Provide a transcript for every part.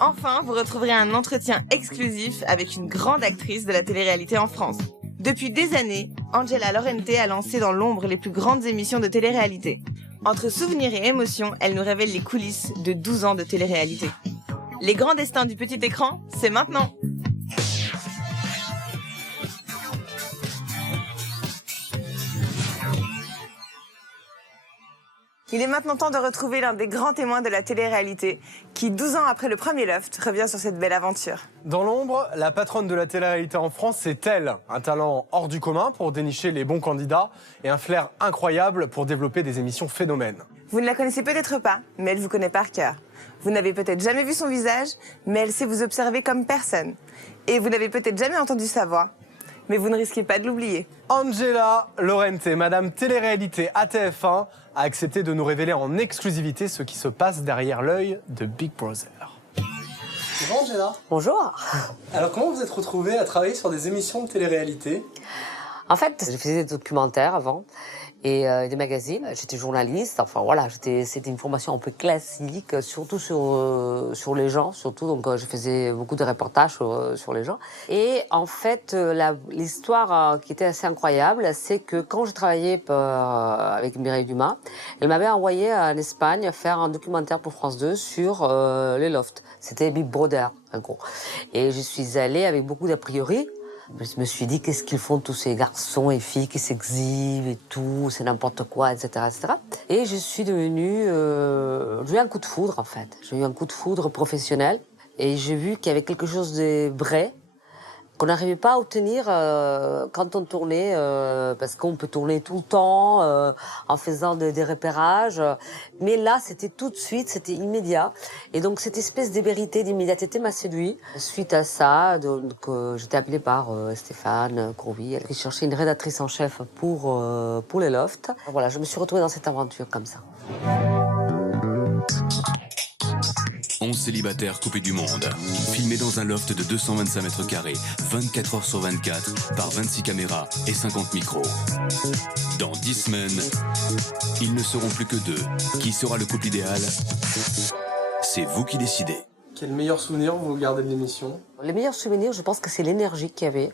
Enfin, vous retrouverez un entretien exclusif avec une grande actrice de la télé-réalité en France. Depuis des années, Angela Lorente a lancé dans l'ombre les plus grandes émissions de télé-réalité. Entre souvenirs et émotions, elle nous révèle les coulisses de 12 ans de télé-réalité. Les grands destins du petit écran, c'est maintenant! Il est maintenant temps de retrouver l'un des grands témoins de la télé-réalité qui, 12 ans après le premier Loft, revient sur cette belle aventure. Dans l'ombre, la patronne de la télé-réalité en France, c'est elle. Un talent hors du commun pour dénicher les bons candidats et un flair incroyable pour développer des émissions phénomènes. Vous ne la connaissez peut-être pas, mais elle vous connaît par cœur. Vous n'avez peut-être jamais vu son visage, mais elle sait vous observer comme personne. Et vous n'avez peut-être jamais entendu sa voix, mais vous ne risquez pas de l'oublier. Angela Lorente, Madame Télé-réalité à TF1, a accepté de nous révéler en exclusivité ce qui se passe derrière l'œil de Big Brother. Bonjour Angela. Bonjour. Alors comment vous êtes retrouvée à travailler sur des émissions de télé-réalité? En fait, je faisais des documentaires avant et des magazines. J'étais journaliste, enfin voilà, c'était une formation un peu classique, surtout sur les gens, surtout. Donc je faisais beaucoup de reportages sur les gens. Et en fait, l'histoire qui était assez incroyable, c'est que quand je travaillais avec Mireille Dumas, elle m'avait envoyé en Espagne faire un documentaire pour France 2 sur les lofts. C'était Big Brother, en gros. Et je suis allée avec beaucoup d'a priori. Je me suis dit, qu'est-ce qu'ils font tous ces garçons et filles qui s'exhibent et tout, c'est n'importe quoi, etc., etc. Et je suis devenue... j'ai eu un coup de foudre, en fait. J'ai eu un coup de foudre professionnel. Et j'ai vu qu'il y avait quelque chose de vrai qu'on n'arrivait pas à obtenir quand on tournait, parce qu'on peut tourner tout le temps en faisant des repérages. Mais là, c'était tout de suite, c'était immédiat. Et donc, cette espèce de vérité, d'immédiateté m'a séduit. Suite à ça, j'étais appelée par Stéphane Courbis, qui cherchait une rédactrice en chef pour les lofts. Voilà, je me suis retrouvée dans cette aventure comme ça. 11 célibataires coupés du monde, filmés dans un loft de 225 mètres carrés, 24 heures sur 24, par 26 caméras et 50 micros. Dans 10 semaines, ils ne seront plus que 2. Qui sera le couple idéal? C'est vous qui décidez. Quel meilleur souvenir vous gardez de l'émission? Les meilleurs souvenirs, je pense que c'est l'énergie qu'il y avait.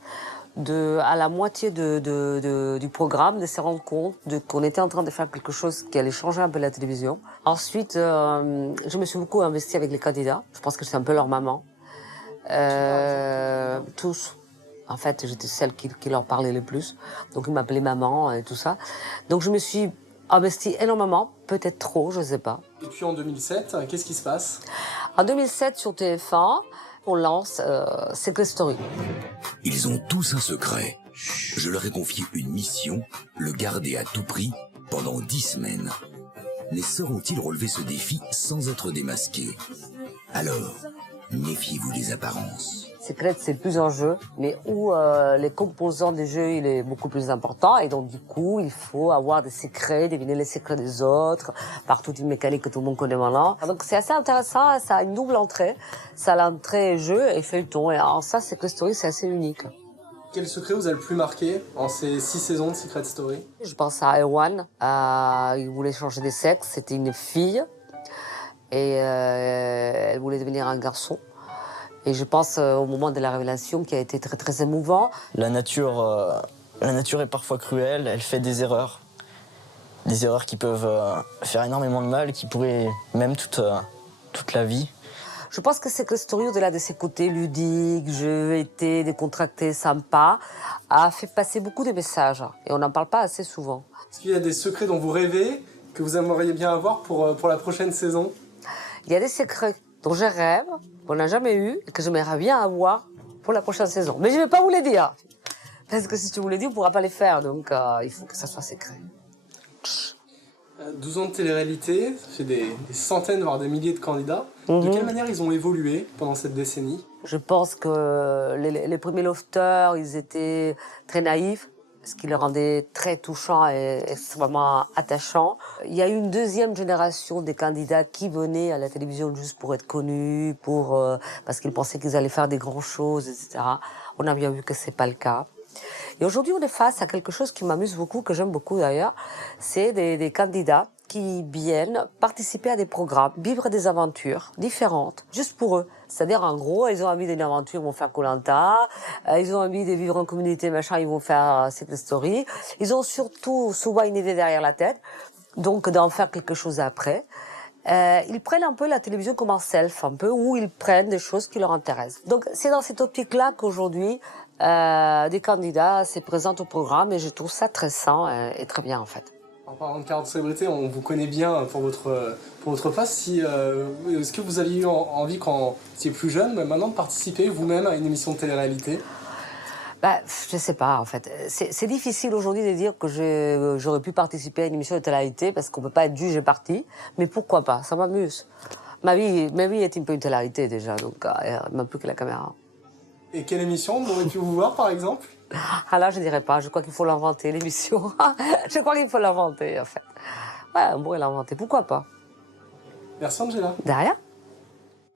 À la moitié du programme, de se rendre compte qu'on était en train de faire quelque chose qui allait changer un peu la télévision. Ensuite, je me suis beaucoup investie avec les candidats. Je pense que c'est un peu leur maman. Tous. En fait, j'étais celle qui leur parlait le plus. Donc, ils m'appelaient maman et tout ça. Donc, je me suis investie énormément, peut-être trop, je ne sais pas. Et puis en 2007, qu'est-ce qui se passe? En 2007, sur TF1, on lance Secret Story. Ils ont tous un secret. Je leur ai confié une mission, le garder à tout prix pendant 10 semaines. Mais sauront-ils relever ce défi sans être démasqués? Alors, méfiez-vous des apparences. Secret, c'est plus un jeu, mais où les composants du jeu, il est beaucoup plus important. Et donc, du coup, il faut avoir des secrets, deviner les secrets des autres, par toute une mécanique que tout le monde connaît maintenant. Donc, c'est assez intéressant, ça a une double entrée. Ça a l'entrée jeu et feuilleton. Et alors ça, Secret Story, c'est assez unique. Quel secret vous a le plus marqué en ces 6 saisons de Secret Story? Je pense à Erwan, il voulait changer de sexe, c'était une fille. Et elle voulait devenir un garçon. Et je pense au moment de la révélation qui a été très très émouvant. La nature est parfois cruelle, elle fait des erreurs. Des erreurs qui peuvent faire énormément de mal, qui pourraient même toute la vie. Je pense que Secret Story, au-delà de ses côtés ludiques, jeux, été, décontracté, sympa, a fait passer beaucoup de messages. Et on n'en parle pas assez souvent. Est-ce qu'il y a des secrets dont vous rêvez, que vous aimeriez bien avoir pour la prochaine saison? Il y a des secrets dont je rêve, qu'on n'a jamais eu, et que j'aimerais bien avoir pour la prochaine saison. Mais je ne vais pas vous les dire. Parce que si tu vous les dis, on ne pourra pas les faire. Donc il faut que ça soit secret. 12 ans de télé-réalité, ça fait des centaines, voire des milliers de candidats. De quelle manière ils ont évolué pendant cette décennie? Je pense que les premiers lofters, ils étaient très naïfs, ce qui les rendait très touchants et extrêmement attachants. Il y a eu une deuxième génération des candidats qui venaient à la télévision juste pour être connus, parce qu'ils pensaient qu'ils allaient faire des grandes choses, etc. On a bien vu que c'est pas le cas. Et aujourd'hui, on est face à quelque chose qui m'amuse beaucoup, que j'aime beaucoup d'ailleurs. C'est des candidats qui viennent participer à des programmes, vivre des aventures différentes, juste pour eux. C'est-à-dire, en gros, ils ont envie d'une aventure, ils vont faire Koh-Lanta. Ils ont envie de vivre en communauté, machin, ils vont faire Secret Story. Ils ont surtout souvent une idée derrière la tête, donc d'en faire quelque chose après. Ils prennent un peu la télévision comme un self, un peu, où ils prennent des choses qui leur intéressent. Donc, c'est dans cette optique-là qu'aujourd'hui, des candidats se présentent au programme, et je trouve ça très sain et très bien, en fait. En parlant de carte célébrité, on vous connaît bien pour votre place. Est-ce que vous aviez eu envie, quand vous étiez plus jeune, mais maintenant, de participer vous-même à une émission de télé-réalité? Je sais pas, en fait. C'est difficile aujourd'hui de dire que j'aurais pu participer à une émission de télé-réalité parce qu'on peut pas être juge et parti. Mais pourquoi pas? Ça m'amuse. Ma vie est un peu une télé-réalité déjà, donc même plus que la caméra. Et quelle émission on aurait pu vous voir, par exemple? Ah là, je dirais pas. Je crois qu'il faut l'inventer, l'émission. Je crois qu'il faut l'inventer, en fait. Ouais, on pourrait l'inventer. Pourquoi pas? Merci, Angela. Derrière.